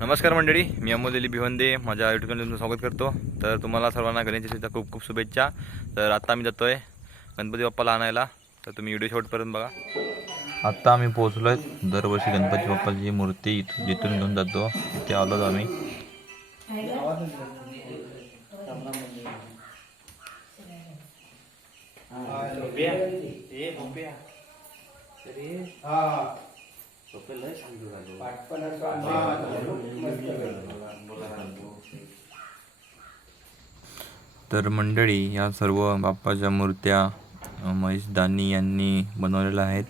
नमस्कार मंडळी मी अमोल दिलीप भिवंदे माझ्या युट्यूब चॅनलवर स्वागत करतो. तर तुम्हाला सर्वांना गणेश चतुर्थीच्या खूप खूप शुभेच्छा. तर आत्ता आम्ही जातोय गणपती बाप्पाला आणायला. तर तुम्ही व्हिडिओ शेवटपर्यंत बघा. आत्ता आम्ही पोहोचलोय दरवर्षी गणपती बाप्पाची मूर्ती इथून जिथून घेऊन जातो. तिथे आलो आम्ही. तर मंडळी या सर्व बाप्पाच्या मूर्त्या अ, महेश दानी यांनी बनवलेल्या आहेत.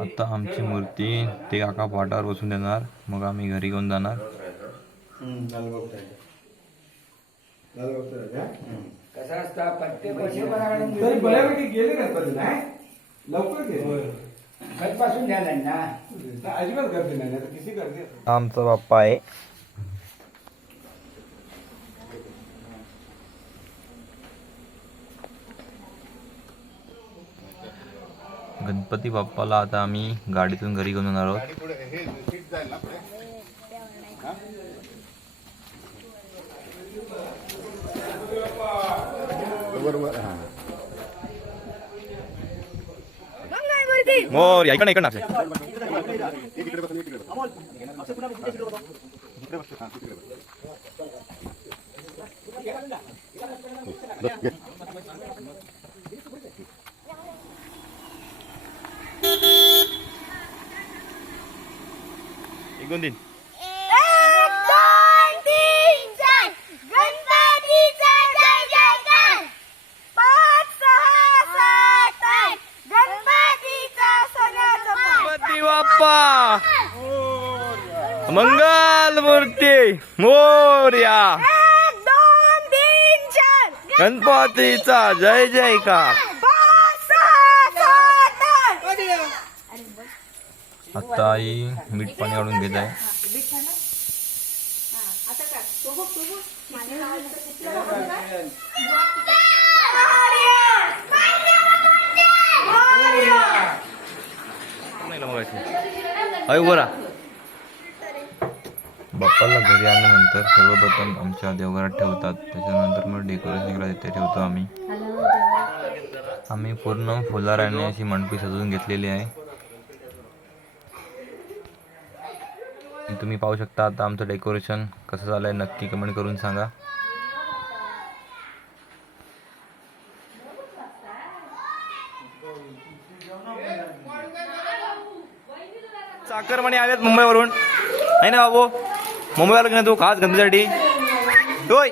आता आमची मूर्ती ते काका पाटावर बसून देणार मग आम्ही घरी घेऊन जाणार. कसा असता? प्रत्येक वर्षी बनावं तरी बऱ्यापैकी गेले. गणपती नाही लवकर गेले. कधीपासून झालं ना तर अजिबात गर्दी नाही आता किती गर्दी असते. आमचा बाप्पा आहे. गणपती बाप्पाला आता आम्ही गाडीतून घरी घेऊन जाणार आहोत. मोर ऐकणं ऐकणं एक दोन तीन एक दोन तीन चार गणपतीचा जय जयकार पाच सहा सात आठ गणपतीचा गणपती बाप्पा मंगल मूर्ती मोर्या एक दोन गणपतीचा जय जयकार आता आई मीठ पाणी काढून घेत आहे. नाही ना बाप्पाला घरी आल्यानंतर सर्वप्रथम आमच्या देवघरात ठेवतात. त्याच्यानंतर मग डेकोरेशन करायला तिथे ठेवतो आम्ही. आम्ही पूर्ण फुलाराने अशी मंडपी सजवून घेतलेली आहे. तुम्ही पाहू शकता आता आमचं डेकोरेशन कसं झालंय नक्की कमेंट करून सांगा. चाकरमणी आलेत मुंबईवरून. नाही ना बाबू? मुंबईला का तू खास गंधीसाठी होय.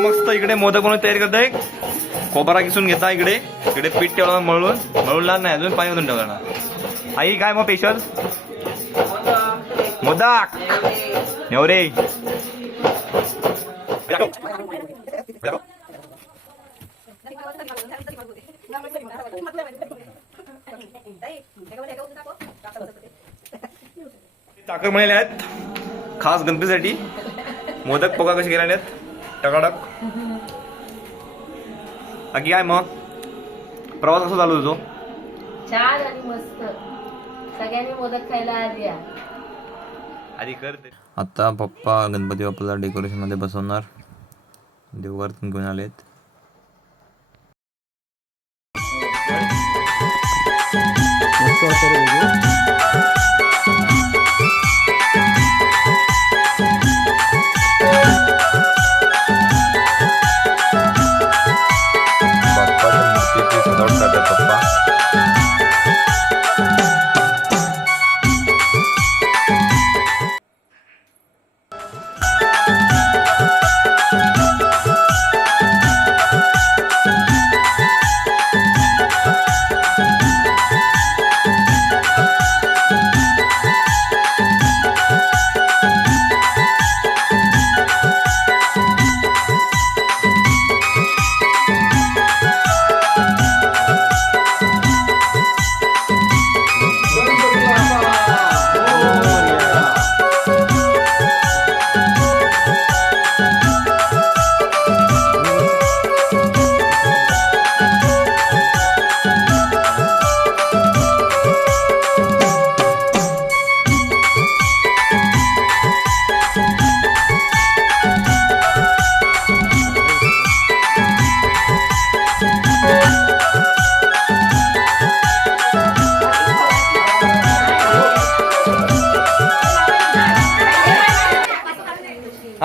मस्त इकडे मोदक बनवून तयारी करताय. कोबरा किसून घेता इकडे. इकडे पीठ ठेवला मळून. मळून नाही अजून पाणी मधून ठेवला ना आई काय मग स्पेशल मोदक नेवरे. चाकर म्हणाले आहेत. खास गणपतीसाठी. मोदक पोका कसे गेले आहेत? टकाटक. बाकी काय मग? प्रवास कसा चालू होतो छान आणि मस्त. सगळ्यांनी मोदक खायला या. आधी कर आता पप्पा गणपती बाप्पाला डेकोरेशनमध्ये बसवणार. देवघरातून घेऊन आलेत.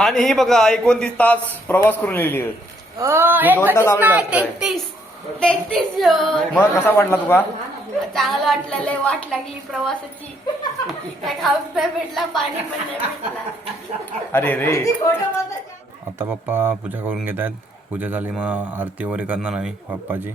आणि ही बघा एकोणतीस तास प्रवास करून लिहिली मी दोन तास आवडले असते. तेहतीस तेहतीस जण. मग कसा वाटला तुका? चांगलं वाटलं लय वाट लागली प्रवासाची. काय खाऊच नाही भेटला पाणी पण नाही भेटला. अरे रे. आता पप्पा पूजा करून घेत आहेत. पूजा झाली मग आरती वगैरे करणार आम्ही पप्पाची.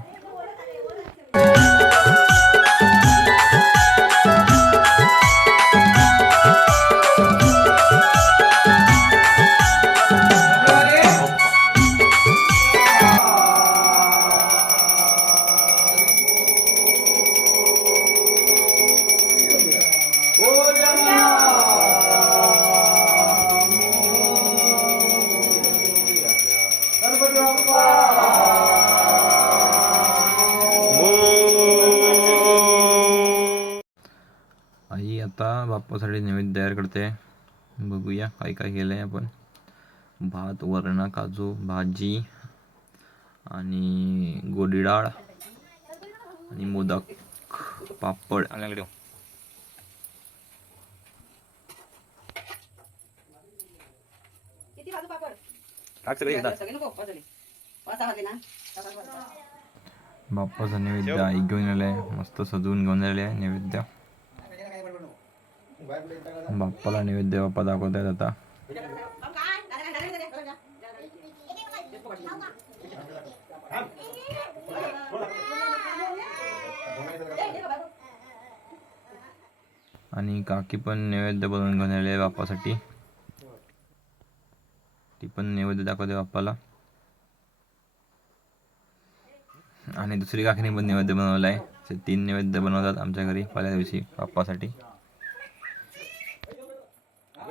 बाप्पासाठी नैवेद्य तयार करते. बघूया काय काय केलंय आपण. भात वरणा काजू भाजी आणि गोडी डाळ आणि मोदक पापड. आणल्याकडे टाक सगळे एकदा. बाप्पाचा नैवेद्य आई घेऊन आलाय मस्त सजवून घेऊन आले आहे नैवेद्य. बाप्पाला नैवेद्य बाप्पा दाखवत आहेत आता. आणि काकी पण नैवेद्य बनवून घेऊन आले आहे बाप्पासाठी. ती पण नैवेद्य दाखवते बाप्पाला. आणि दुसरी काकीने पण नैवेद्य बनवला आहे ते तीन नैवेद्य बनवतात आमच्या घरी पहिल्या दिवशी बाप्पासाठी.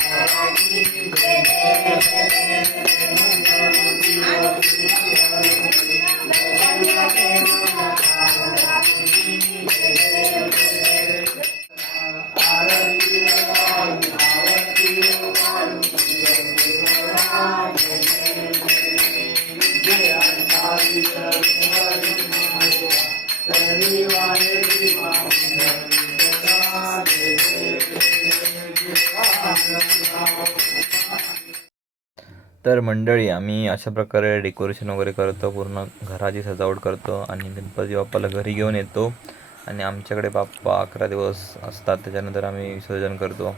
Thank you. तर मंडळी आम्ही अशा प्रकारे डेकोरेशन वगैरे करतो पूर्ण घराची सजावट करतो आणि गणपती बाप्पाला घरी घेऊन येतो. आणि आमच्याकडे बाप्पा अकरा दिवस असतात त्याच्यानंतर आम्ही विसर्जन करतो.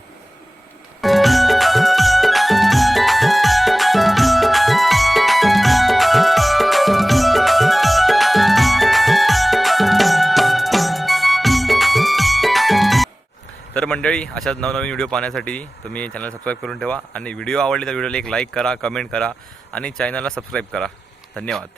मंडळी अशाच नवनवीन व्हिडिओ पाहण्यासाठी तुम्ही चॅनल सबस्क्राईब करून ठेवा आणि व्हिडिओ आवडली तर व्हिडिओला एक लाईक करा कमेंट करा आणि चॅनलला सबस्क्राईब करा. धन्यवाद.